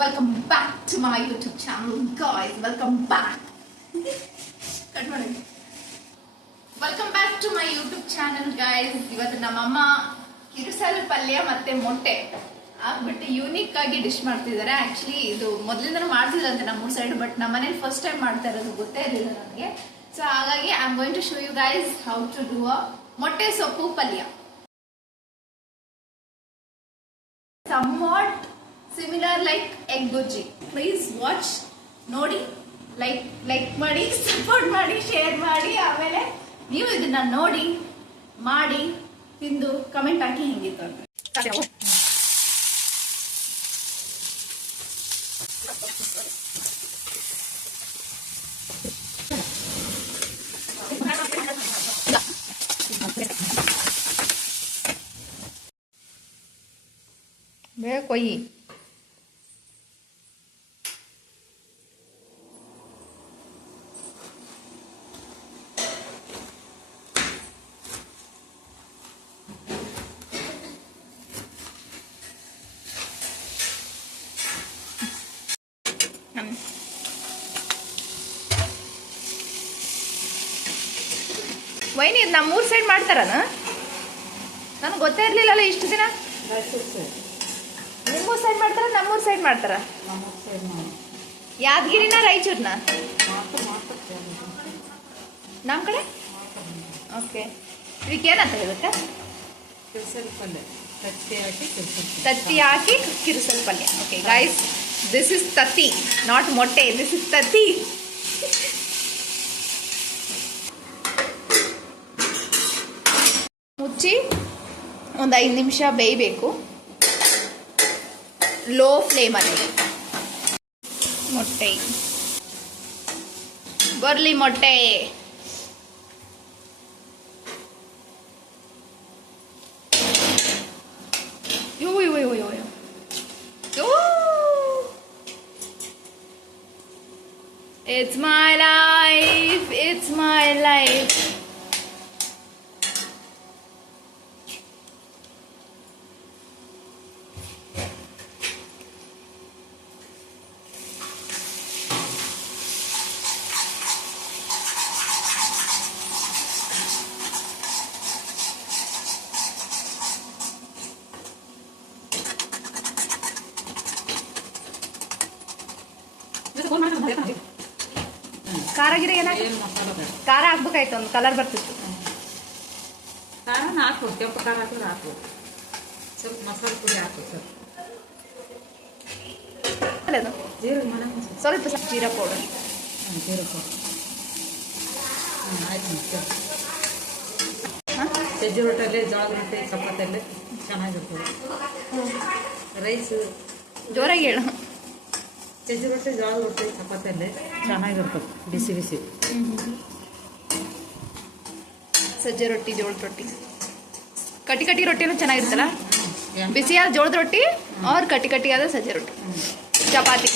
Welcome back to my YouTube channel, guys. Welcome back. Cut ಮಾಡಿ. Welcome back to my YouTube channel, guys. ಇವತ್ತು ನಮ್ಮಮ್ಮ ಕಿರುಸಲು ಪಲ್ಯ ಮತ್ತೆ ಮೊಟ್ಟೆ ಆಗ್ಬಿಟ್ಟು ಯೂನಿಕ್ ಆಗಿ ಡಿಶ್ ಮಾಡ್ತಿದ್ದಾರೆ. ಆಕ್ಚುಲಿ ಇದು ಮೊದಲಿಂದನೂ ಮಾಡ್ತಿದ್ರಂತೆ ನಮ್ಮೂರ್ ಸೈಡ್, ಬಟ್ ನಮ್ಮ ಮನೇಲಿ ಫಸ್ಟ್ ಟೈಮ್ ಮಾಡ್ತಾ ಇರೋದು ಗೊತ್ತೇ ಇರಲಿಲ್ಲ ನನಗೆ. ಸೊ ಹಾಗಾಗಿ I am going to show you guys how to do a ಮೊಟ್ಟೆ ಸೊಪ್ಪು ಪಲ್ಯ. Somewhat similar like egg bujji. Please watch, ನೋಡಿ, ಲೈಕ್ ಮಾಡಿ, ಸಪೋರ್ಟ್ ಮಾಡಿ, ಶೇರ್ ಮಾಡಿ. ಆಮೇಲೆ ನೀವು ಇದನ್ನ ನೋಡಿ ಮಾಡಿ ತಿಂದು ಕಮೆಂಟ್ ಹಾಕಿ ಹೆಂಗಿತ್ತು ಅಂತ. ಬೇಗ ಕೊಯ್ಯಿ. ವೈನಿ ಇದು ನಮ್ಮೂರ್ ಸೈಡ್ ಮಾಡ್ತಾರನ? ನನಗೆ ಗೊತ್ತೇ ಇರ್ಲಿಲ್ಲಲ್ಲ ಇಷ್ಟು ದಿನ. ನಿಮ್ಮೂರ್ ಸೈಡ್ ಮಾಡ್ತಾರ, ನಮ್ಮೂರ್ ಸೈಡ್ ಮಾಡ್ತಾರ? ಯಾದಗಿರಿನ ರಾಯಚೂರ್ನ? ನಮ್ಮ ಕಡೆ ಓಕೆ. ಇದಕ್ಕೆ ಏನಂತ ಹೇಳುತ್ತೆ? ತತ್ತಿ ಹಾಕಿ ಕಿರುಸಲ್ ಪಲ್ಯ. ಓಕೆ ಗೈಸ್, ದಿಸ್ ಇಸ್ ತತ್ತಿ, ನಾಟ್ ಮೊಟ್ಟೆ, ದಿಸ್ ಇಸ್ ತತ್ತಿ. ಮುಚ್ಚಿ ಒಂದು 5 ನಿಮಿಷ ಬೇಯಬೇಕು ಲೋ ಫ್ಲೇಮಲ್ಲಿ. ಮೊಟ್ಟೆ ಬರ್ಲಿ, ಮೊಟ್ಟೆ It's my life, it's my life. ಖಾರ ಗಿರ ಖಾರ ಹಾಕ್ಬೇಕಾಯ್ತು, ಒಂದು ಕಲರ್ ಬರ್ತಿತ್ತು. ಖಾರ ಹಾಕು, ಕೆಂಪು ಖಾರ ಹಾಕಿದ್ರೆ ಹಾಕು, ಸ್ವಲ್ಪ ಮಸಾಲೆ ಪುಡಿ ಹಾಕು ಸರ್, ಸ್ವಲ್ಪ ಜೀರಾ ಪೌಡರ್. ಜೀರಾ ಪೌಡರ್ ಆಯ್ತು. ಸಜ್ಜೆ ರೊಟ್ಟೆಯಲ್ಲಿ, ಜೋಳದ ರೊಟ್ಟಿ, ಚಪಾತಿಯಲ್ಲಿ ಚೆನ್ನಾಗಿರ್ತದೆ. ರೈಸ್ ಜೋರಾಗಿ ಹೇಳು. ಸಜ್ಜೆ ರೊಟ್ಟಿ, ಜೋಳದ ರೊಟ್ಟಿ, ಚಪಾತಿಯಲ್ಲಿ ಚೆನ್ನಾಗಿರ್ತದೆ, ಬಿಸಿ ಬಿಸಿ. ಸಜ್ಜೆ ರೊಟ್ಟಿ, ಜೋಳದ ರೊಟ್ಟಿ, ಕಟಿ ರೊಟ್ಟಿನೂ ಚೆನ್ನಾಗಿರುತ್ತಲ್ಲ. ಬಿಸಿಯಾದ ಜೋಳದ ರೊಟ್ಟಿ ಅವ್ರ ಕಟಿ ಆದ ಸಜ್ಜೆ ರೊಟ್ಟಿ, ಚಪಾತಿ.